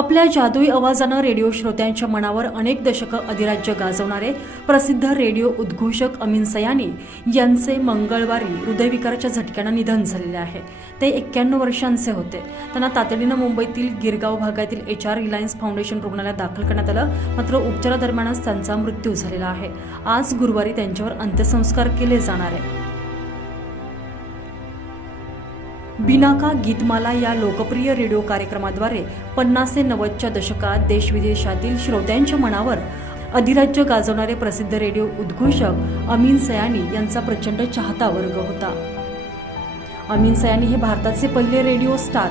आपल्या जादुई आवाजानं रेडिओ श्रोत्यांच्या मनावर अनेक दशकं अधिराज्य गाजवणारे प्रसिद्ध रेडिओ उद्घोषक अमीन सयानी यांचे मंगळवारी हृदयविकाराच्या झटक्यानं निधन झालेले आहे. ते एक्क्याण्णव वर्षांचे होते. त्यांना तातडीनं मुंबईतील गिरगाव भागातील एच आर रिलायन्स फाउंडेशन रुग्णालयात दाखल करण्यात आलं. मात्र उपचारादरम्यानच त्यांचा मृत्यू झालेला आहे. आज गुरुवारी त्यांच्यावर अंत्यसंस्कार केले जाणार आहे. बिनाका गीतमाला या लोकप्रिय रेडिओ कार्यक्रमाद्वारे पन्नास ते नव्वदच्या दशकात देशविदेशातील श्रोत्यांच्या मनावर अधिराज्य गाजवणारे प्रसिद्ध रेडिओ उद्घोषक अमीन सयानी यांचा प्रचंड चाहता वर्ग होता. अमीन सयानी हे भारताचे पहिले रेडिओ स्टार.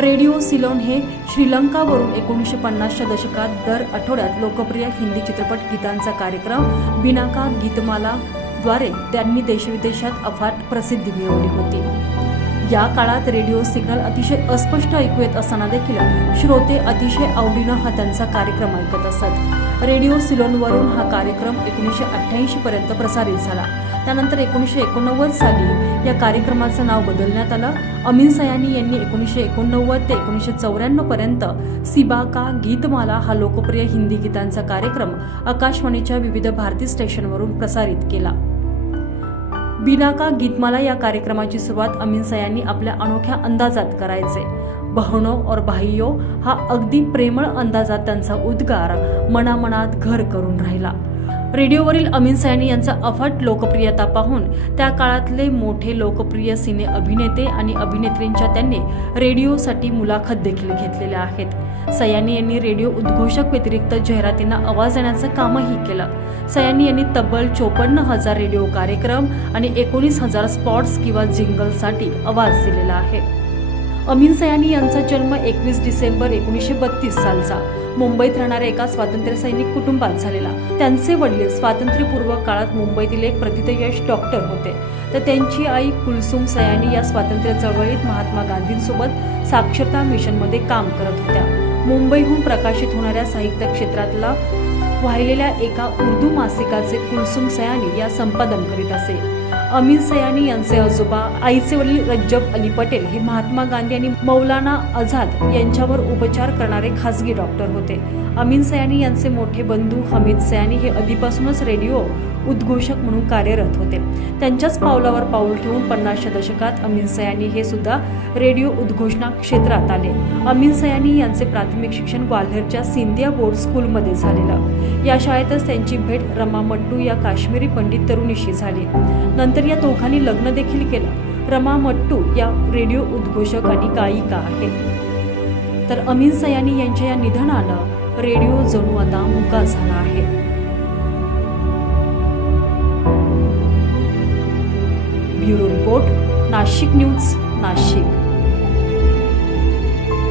रेडिओ सिलोन हे श्रीलंकावरून एकोणीसशे पन्नासच्या दशकात दर आठवड्यात लोकप्रिय हिंदी चित्रपट गीतांचा कार्यक्रम बिनाका गीतमाला द्वारे त्यांनी देशविदेशात अफाट प्रसिद्धी मिळवली होती. या काळात रेडिओ सिग्नल अतिशय अस्पष्ट ऐकू येत असताना देखील श्रोते अतिशय आवडीनं हा त्यांचा कार्यक्रम ऐकत असत. रेडिओ सिलोनवरून हा कार्यक्रम एकोणीसशे अठ्ठ्याऐंशी पर्यंत प्रसारित झाला. त्यानंतर एकोणीसशे एकोणनव्वद साली या कार्यक्रमाचं नाव बदलण्यात आलं. अमीन सयानी यांनी एकोणीसशे एकोणनव्वद ते एकोणीसशे चौऱ्याण्णव पर्यंत सिबाका गीतमाला हा लोकप्रिय हिंदी गीतांचा कार्यक्रम आकाशवाणीच्या विविध भारती स्टेशनवरून प्रसारित केला. बिनाका गीतमाला या कार्यक्रमाची सुरुवात अमीन सयानी आपल्या अनोख्या अंदाजात करायचे. बहनो और भाईयो हा अगदी प्रेमळ अंदाजात त्यांचा उद्गार मनामनात घर करून राहिला. रेडिओवरील अमीन सयानी यांचा अफाट लोकप्रियता पाहून त्या काळातले मोठे लोकप्रिय सिने अभिनेते आणि अभिनेत्रींच्या त्यांनी रेडिओसाठी मुलाखत देखील घेतलेल्या आहेत. सयानी यांनी रेडिओ उद्घोषक व्यतिरिक्त जाहिरातींना आवाज देण्याचं कामही केलं. सयानी यांनी तब्बल चोपन्न हजार रेडिओ कार्यक्रम आणि एकोणीस हजार स्पॉट्स किंवा जिंगलसाठी आवाज दिलेला आहे. अमीन सयानी यांचा जन्म एकवीस डिसेंबर एकोणीसशे बत्तीस सालचा. मुंबईत राहणाऱ्या एका स्वातंत्र्य सैनिक कुटुंबात झालेला. त्यांचे वडील स्वातंत्र्यपूर्व काळात मुंबईतील एक प्रथितयश डॉक्टर होते. तर त्यांची आई कुलसुम सयानी या स्वातंत्र्य चळवळीत महात्मा गांधींसोबत साक्षरता मिशनमध्ये काम करत होत्या. मुंबईहून प्रकाशित होणाऱ्या साहित्य क्षेत्रातला वाहिलेल्या एका उर्दू मासिकाचे कुलसुम सयानी या संपादन करीत असे. अमीन सयानी यांचे आजोबा आईचे वडील रज्जब अली पटेल हे महात्मा गांधी आणि मौलाना आझाद यांच्यावर उपचार करणारे खासगी डॉक्टर होते. अमीन सयानी यांचे मोठे बंधू हमीद सयानी हे आधीपासूनच रेडिओ उद्घोषक म्हणून कार्यरत होते. त्यांच्याच पावलावर पाऊल ठेवून पन्नासच्या दशकात अमीन सयानी हे सुद्धा रेडिओ उद्घोषणा क्षेत्रात आले. अमीन सयानी यांचे प्राथमिक शिक्षण ग्वाल्हेरच्या सिंधिया बोर्ड स्कूलमध्ये झालेलं. या शाळेतच त्यांची भेट रमा मट्टू या काश्मीरी पंडित तरुणीशी झाली. नंतर नंतर या दोघांनी लग्न देखील केलं. रमा मट्टू या रेडिओ उद्घोषक आणि गायिका आहेत. तर अमीन सयानी यांच्या या निधनानं रेडिओ जणू आता मुका झाला आहे. Bureau report Nashik news Nashik.